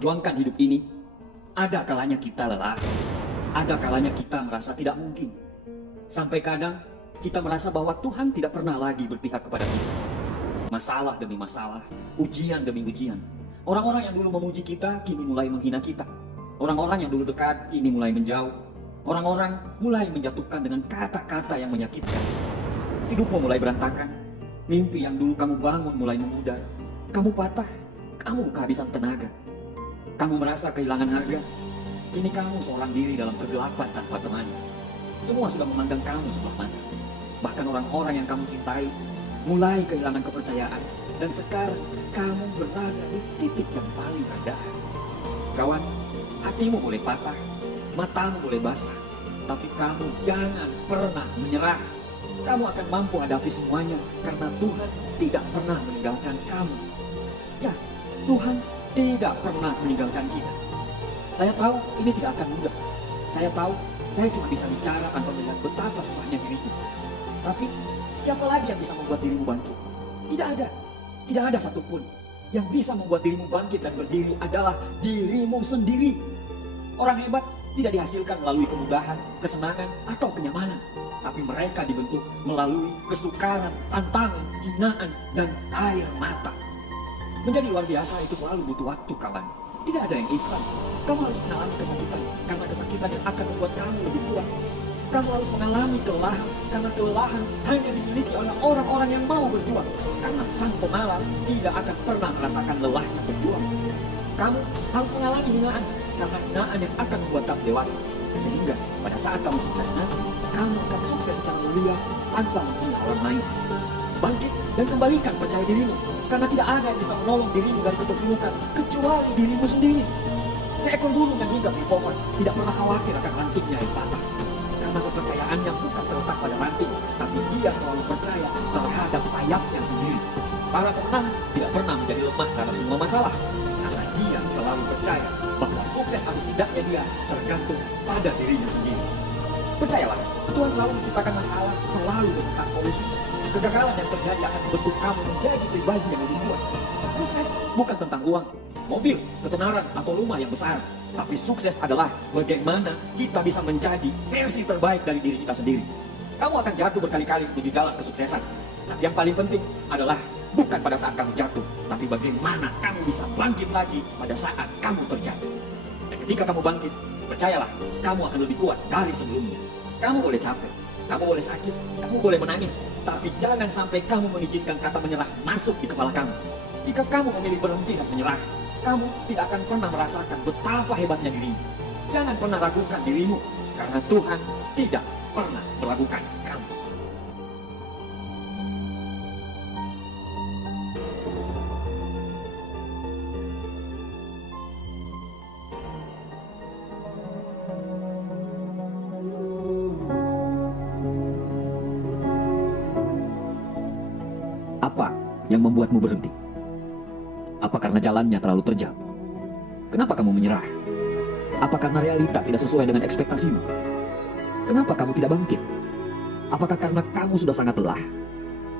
memperjuangkan hidup ini, ada kalanya kita lelah, ada kalanya kita merasa tidak mungkin. Sampai kadang kita merasa bahwa Tuhan tidak pernah lagi berpihak kepada kita. Masalah demi masalah, ujian demi ujian. Orang-orang yang dulu memuji kita kini mulai menghina kita. Orang-orang yang dulu dekat kini mulai menjauh. Orang-orang mulai menjatuhkan dengan kata-kata yang menyakitkan. Hidupmu mulai berantakan. Mimpi yang dulu kamu bangun mulai memudar. Kamu patah, kamu kehabisan tenaga. Kamu merasa kehilangan harga. Kini kamu seorang diri dalam kegelapan tanpa teman. Semua sudah memandang kamu sebelah mata. Bahkan orang-orang yang kamu cintai mulai kehilangan kepercayaan. Dan sekarang kamu berada di titik yang paling rendah. Kawan, hatimu boleh patah, matamu boleh basah, tapi kamu jangan pernah menyerah. Kamu akan mampu hadapi semuanya karena Tuhan tidak pernah meninggalkan kamu. Ya, Tuhan tidak pernah meninggalkan kita. Saya tahu ini tidak akan mudah. Saya tahu saya cuma bisa bicara tanpa melihat betapa susahnya dirimu. Tapi siapa lagi yang bisa membuat dirimu bangkit? Tidak ada. Tidak ada satupun. Yang bisa membuat dirimu bangkit dan berdiri adalah dirimu sendiri. Orang hebat tidak dihasilkan melalui kemudahan, kesenangan, atau kenyamanan. Tapi mereka dibentuk melalui kesukaran, tantangan, hinaan, dan air mata. Menjadi luar biasa itu selalu butuh waktu, kawan. Tidak ada yang instan. Kamu harus mengalami kesakitan, karena kesakitan yang akan membuat kamu lebih kuat. Kamu harus mengalami kelelahan, karena kelelahan hanya dimiliki oleh orang-orang yang mau berjuang. Karena sang pemalas tidak akan pernah merasakan lelahnya berjuang. Kamu harus mengalami hinaan, karena hinaan yang akan membuat kamu dewasa. Sehingga pada saat kamu sukses nanti, kamu akan sukses secara mulia tanpa menghina orang lain. Bangkit dan kembalikan percaya dirimu, karena tidak ada yang bisa menolong dirimu dari keterpurukan kecuali dirimu sendiri. Seekor burung yang hinggap di pohon tidak pernah khawatir akan rantingnya yang patah. Karena kepercayaannya bukan terletak pada ranting, tapi dia selalu percaya terhadap sayapnya sendiri. Para pemenang tidak pernah menjadi lemah terhadap semua masalah, karena dia selalu percaya bahwa sukses atau tidaknya dia tergantung pada dirinya sendiri. Percayalah, Tuhan selalu menciptakan masalah, selalu beserta solusi. Kegagalan yang terjadi akan membentuk kamu menjadi pribadi yang lebih kuat. Sukses bukan tentang uang, mobil, ketenaran, atau rumah yang besar. Tapi sukses adalah bagaimana kita bisa menjadi versi terbaik dari diri kita sendiri. Kamu akan jatuh berkali-kali menuju jalan kesuksesan. Tapi yang paling penting adalah bukan pada saat kamu jatuh, tapi bagaimana kamu bisa bangkit lagi pada saat kamu terjatuh. Dan ketika kamu bangkit, percayalah, kamu akan lebih kuat dari sebelumnya. Kamu boleh capek, kamu boleh sakit, kamu boleh menangis, tapi jangan sampai kamu mengizinkan kata menyerah masuk di kepala kamu. Jika kamu memilih berhenti dan menyerah, kamu tidak akan pernah merasakan betapa hebatnya dirimu. Jangan pernah ragukan dirimu, karena Tuhan tidak pernah meragukan kamu. Apa yang membuatmu berhenti? Apa karena jalannya terlalu terjal? Kenapa kamu menyerah? Apa karena realita tidak sesuai dengan ekspektasimu? Kenapa kamu tidak bangkit? Apakah karena kamu sudah sangat lelah?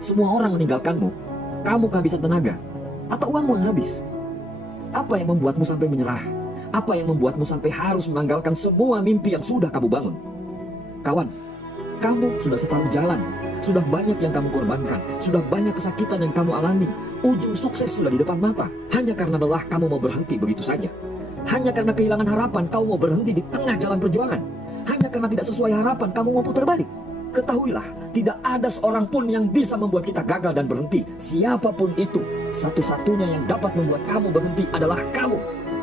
Semua orang meninggalkanmu, kamu kehabisan tenaga, atau uangmu yang habis? Apa yang membuatmu sampai menyerah? Apa yang membuatmu sampai harus menanggalkan semua mimpi yang sudah kamu bangun? Kawan, kamu sudah separuh jalan. Sudah banyak yang kamu korbankan, sudah banyak kesakitan yang kamu alami. Ujung sukses sudah di depan mata. Hanya karena lelah kamu mau berhenti begitu saja. Hanya karena kehilangan harapan kamu mau berhenti di tengah jalan perjuangan. Hanya karena tidak sesuai harapan kamu mau putar balik. Ketahuilah, tidak ada seorang pun yang bisa membuat kita gagal dan berhenti. Siapapun itu, satu-satunya yang dapat membuat kamu berhenti adalah kamu.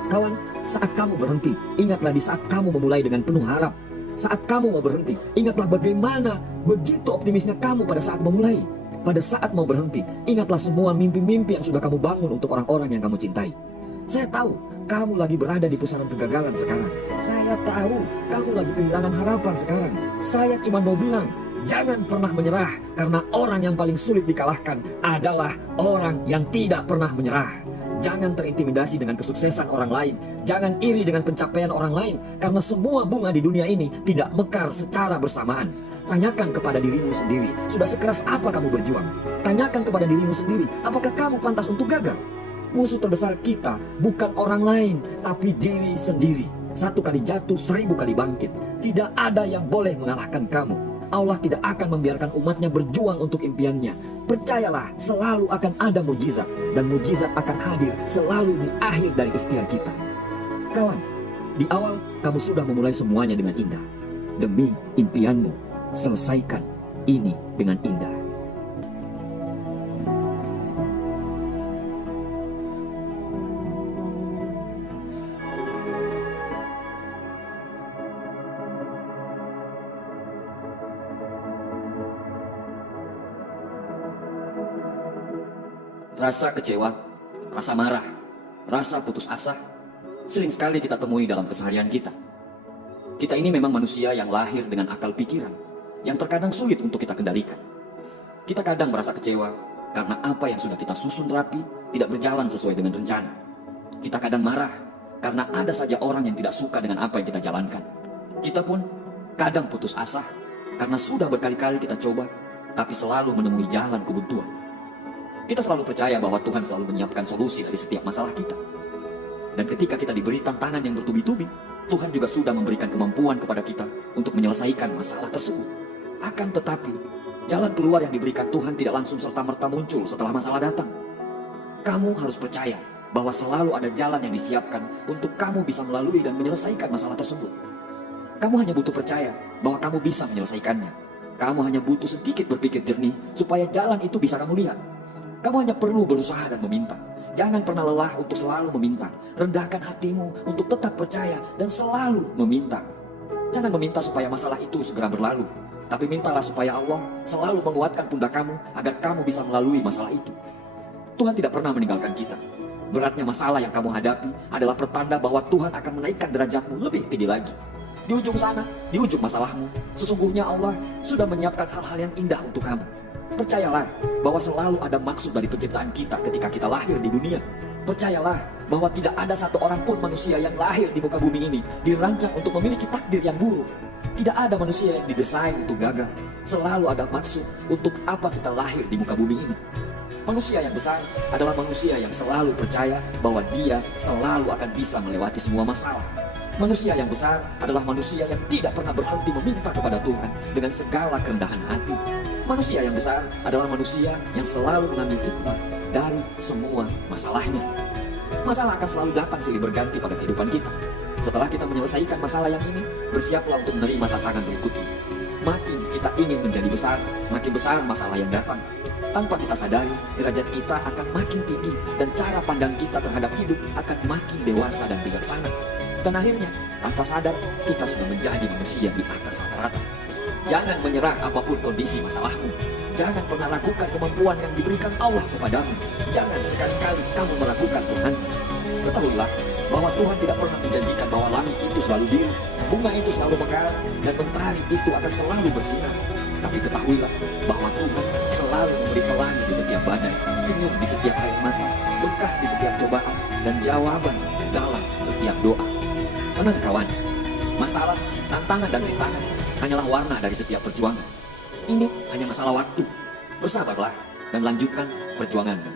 Kawan, saat kamu berhenti, ingatlah di saat kamu memulai dengan penuh harap. Saat kamu mau berhenti, ingatlah bagaimana begitu optimisnya kamu pada saat memulai. Pada saat mau berhenti, ingatlah semua mimpi-mimpi yang sudah kamu bangun untuk orang-orang yang kamu cintai. Saya tahu kamu lagi berada di pusaran kegagalan sekarang. Saya tahu kamu lagi kehilangan harapan sekarang. Saya cuma mau bilang, jangan pernah menyerah, karena orang yang paling sulit dikalahkan adalah orang yang tidak pernah menyerah. Jangan terintimidasi dengan kesuksesan orang lain. Jangan iri dengan pencapaian orang lain, karena semua bunga di dunia ini tidak mekar secara bersamaan. Tanyakan kepada dirimu sendiri, sudah sekeras apa kamu berjuang? Tanyakan kepada dirimu sendiri, apakah kamu pantas untuk gagal? Musuh terbesar kita bukan orang lain, tapi diri sendiri. 1 kali jatuh, 1000 kali bangkit. Tidak ada yang boleh mengalahkan kamu. Allah tidak akan membiarkan umatnya berjuang untuk impiannya. Percayalah, selalu akan ada mujizat. Dan mujizat akan hadir selalu di akhir dari ikhtiar kita. Kawan, di awal kamu sudah memulai semuanya dengan indah. Demi impianmu, selesaikan ini dengan indah. Rasa kecewa, rasa marah, rasa putus asa, sering sekali kita temui dalam keseharian kita. Kita ini memang manusia yang lahir dengan akal pikiran, yang terkadang sulit untuk kita kendalikan. Kita kadang merasa kecewa karena apa yang sudah kita susun rapi tidak berjalan sesuai dengan rencana. Kita kadang marah karena ada saja orang yang tidak suka dengan apa yang kita jalankan. Kita pun kadang putus asa karena sudah berkali-kali kita coba, tapi selalu menemui jalan kebuntuan. Kita selalu percaya bahwa Tuhan selalu menyiapkan solusi dari setiap masalah kita. Dan ketika kita diberi tantangan yang bertubi-tubi, Tuhan juga sudah memberikan kemampuan kepada kita untuk menyelesaikan masalah tersebut. Akan tetapi, jalan keluar yang diberikan Tuhan tidak langsung serta-merta muncul setelah masalah datang. Kamu harus percaya bahwa selalu ada jalan yang disiapkan untuk kamu bisa melalui dan menyelesaikan masalah tersebut. Kamu hanya butuh percaya bahwa kamu bisa menyelesaikannya. Kamu hanya butuh sedikit berpikir jernih supaya jalan itu bisa kamu lihat. Kamu hanya perlu berusaha dan meminta. Jangan pernah lelah untuk selalu meminta. Rendahkan hatimu untuk tetap percaya dan selalu meminta. Jangan meminta supaya masalah itu segera berlalu, tapi mintalah supaya Allah selalu menguatkan pundak kamu agar kamu bisa melalui masalah itu. Tuhan tidak pernah meninggalkan kita. Beratnya masalah yang kamu hadapi adalah pertanda bahwa Tuhan akan menaikkan derajatmu lebih tinggi lagi. Di ujung sana, di ujung masalahmu, sesungguhnya Allah sudah menyiapkan hal-hal yang indah untuk kamu. Percayalah bahwa selalu ada maksud dari penciptaan kita ketika kita lahir di dunia. Percayalah bahwa tidak ada satu orang pun manusia yang lahir di muka bumi ini dirancang untuk memiliki takdir yang buruk. Tidak ada manusia yang didesain untuk gagal. Selalu ada maksud untuk apa kita lahir di muka bumi ini. Manusia yang besar adalah manusia yang selalu percaya bahwa dia selalu akan bisa melewati semua masalah. Manusia yang besar adalah manusia yang tidak pernah berhenti meminta kepada Tuhan dengan segala kerendahan hati. Manusia yang besar adalah manusia yang selalu mengambil hikmah dari semua masalahnya. Masalah akan selalu datang silih berganti pada kehidupan kita. Setelah kita menyelesaikan masalah yang ini, bersiaplah untuk menerima tantangan berikutnya. Makin kita ingin menjadi besar, makin besar masalah yang datang. Tanpa kita sadari, derajat kita akan makin tinggi dan cara pandang kita terhadap hidup akan makin dewasa dan bijaksana. Dan akhirnya, tanpa sadar, kita sudah menjadi manusia di atas rata-rata. Jangan menyerah apapun kondisi masalahmu. Jangan pernah ragukan kemampuan yang diberikan Allah kepadamu. Jangan sekali-kali kamu meragukan Tuhan. Ketahuilah bahwa Tuhan tidak pernah menjanjikan bahwa langit itu selalu biru, bunga itu selalu mekar, dan mentari itu akan selalu bersinar. Tapi ketahuilah bahwa Tuhan selalu memberi pelangi di setiap badai, senyum di setiap air mata, berkah di setiap cobaan, dan jawaban dalam setiap doa. Tenang kawan, masalah, tantangan, dan rintangan hanyalah warna dari setiap perjuangan. Ini hanya masalah waktu. Bersabarlah dan lanjutkan perjuanganmu.